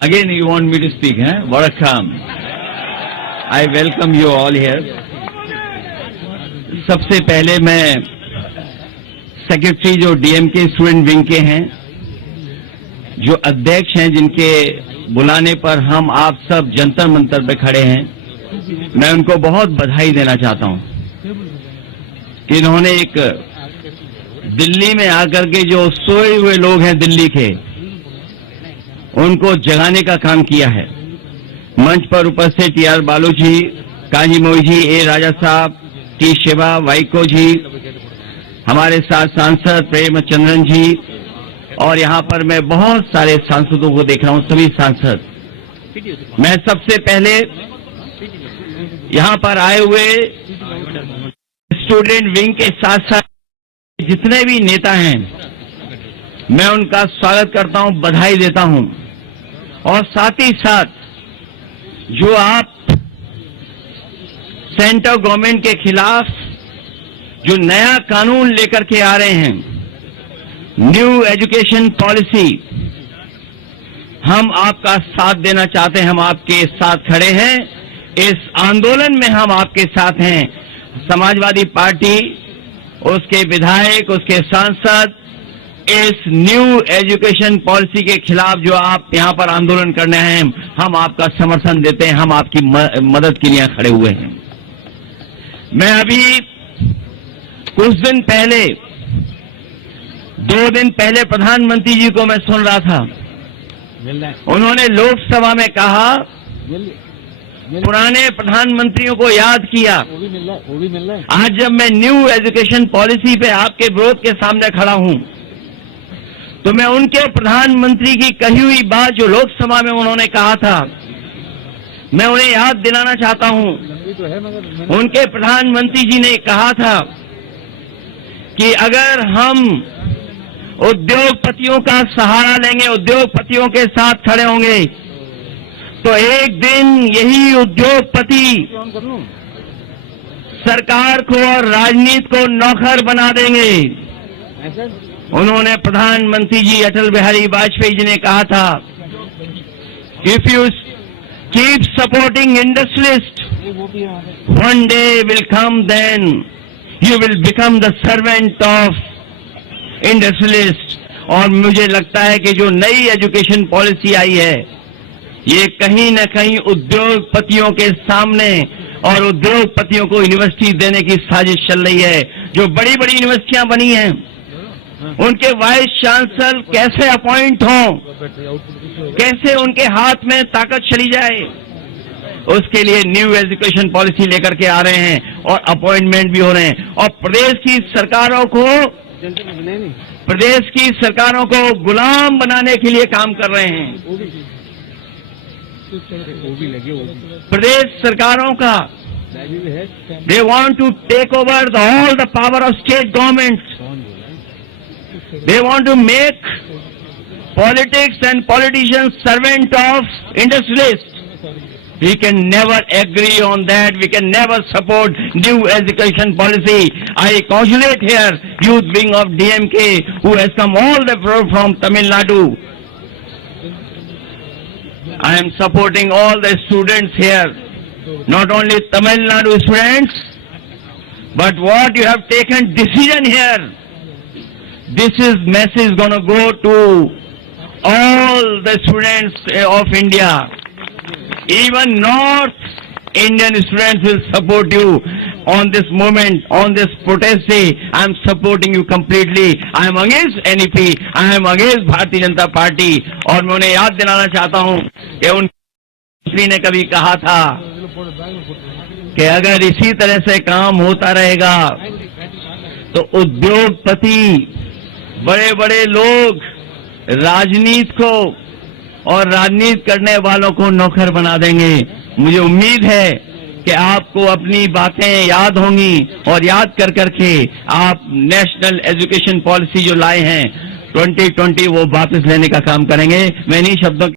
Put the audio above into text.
Again, you want me to speak, huh? Welcome. I welcome you all here. सबसे पहले मैं secretary जो DMK student wing के हैं, जो अध्यक्ष हैं, जिनके बुलाने पर हम आप सब जंतर मंतर पे खड़े हैं, मैं उनको बहुत बधाई देना चाहता हूं कि इन्होंने एक दिल्ली में आकर के जो सोए हुए लोग हैं दिल्ली के, उनको जगाने का काम किया है। मंच पर उपस्थित टीआर बालू जी, काजी मोई जी, ए राजा साहब, टी शिवा, वाइको जी, हमारे साथ सांसद प्रेमचंद्रन जी, और यहाँ पर मैं बहुत सारे सांसदों को देख रहा हूँ, सभी सांसद। मैं सबसे पहले यहाँ पर आए हुए स्टूडेंट विंग के साथ साथ जितने भी नेता हैं, मैं उनका स्वागत करता हूं, बधाई देता हूं। और साथ ही साथ जो आप सेंट्रल गवर्नमेंट के खिलाफ जो नया कानून लेकर के आ रहे हैं, न्यू एजुकेशन पॉलिसी, हम आपका साथ देना चाहते हैं, हम आपके साथ खड़े हैं। इस आंदोलन में हम आपके साथ हैं। समाजवादी पार्टी, उसके विधायक, उसके सांसद, इस न्यू एजुकेशन पॉलिसी के खिलाफ जो आप यहां पर आंदोलन करने हैं, हम आपका समर्थन देते हैं, हम आपकी मदद के लिए खड़े हुए हैं। मैं अभी कुछ दिन पहले, 2 दिन पहले प्रधानमंत्री जी को मैं सुन रहा था, उन्होंने लोकसभा में कहा, पुराने प्रधानमंत्रियों को याद किया। आज जब मैं न्यू एजुकेशन पॉलिसी पे आपके विरोध के सामने खड़ा हूं, तो मैं उनके प्रधानमंत्री की कही हुई बात जो लोकसभा में उन्होंने कहा था, मैं उन्हें याद दिलाना चाहता हूं। उनके प्रधानमंत्री जी ने कहा था कि अगर हम उद्योगपतियों का सहारा लेंगे, उद्योगपतियों के साथ खड़े होंगे, तो एक दिन यही उद्योगपति सरकार को और राजनीति को नौकर बना देंगे। उन्होंने प्रधानमंत्री जी अटल बिहारी वाजपेयी जी ने कहा था, if you keep supporting industrialist, one day will come then you will become the servant of industrialist. और मुझे लगता है कि जो नई एजुकेशन पॉलिसी आई है, ये कहीं न कहीं उद्योगपतियों के सामने और उद्योगपतियों को यूनिवर्सिटी देने की साजिश चल रही है। जो बड़ी बड़ी यूनिवर्सिटियां बनी हैं, उनके वाइस चांसलर कैसे अपॉइंट हों, कैसे उनके हाथ में ताकत चली जाए, उसके लिए न्यू एजुकेशन पॉलिसी लेकर के आ रहे हैं और अपॉइंटमेंट भी हो रहे हैं। और प्रदेश की सरकारों को गुलाम बनाने के लिए काम कर रहे हैं। प्रदेश सरकारों का, they want to take over all the power of state governments. They want to make politics and politicians servant of industrialists. We can never agree on that. We can never support new education policy. I congratulate here youth wing of DMK who has come all the way from Tamil Nadu. I am supporting all the students here, not only Tamil Nadu students, but what you have taken decision here. This is message going to go to all the students of India. Even North Indian students will support you on this moment, on this protest day. I am supporting you completely. I am against NEP. I am against Bharatiya Janata party. और मैं उन्हें याद दिलाना चाहता हूं कि उनकी ने कभी कहा था कि अगर इसी तरह से काम होता रहेगा तो उद्योगपति, बड़े बड़े लोग राजनीति को और राजनीति करने वालों को नौकर बना देंगे। मुझे उम्मीद है कि आपको अपनी बातें याद होंगी और याद कर करके आप नेशनल एजुकेशन पॉलिसी जो लाए हैं 2020, वो वापस लेने का काम करेंगे। मैं इन्हीं शब्दों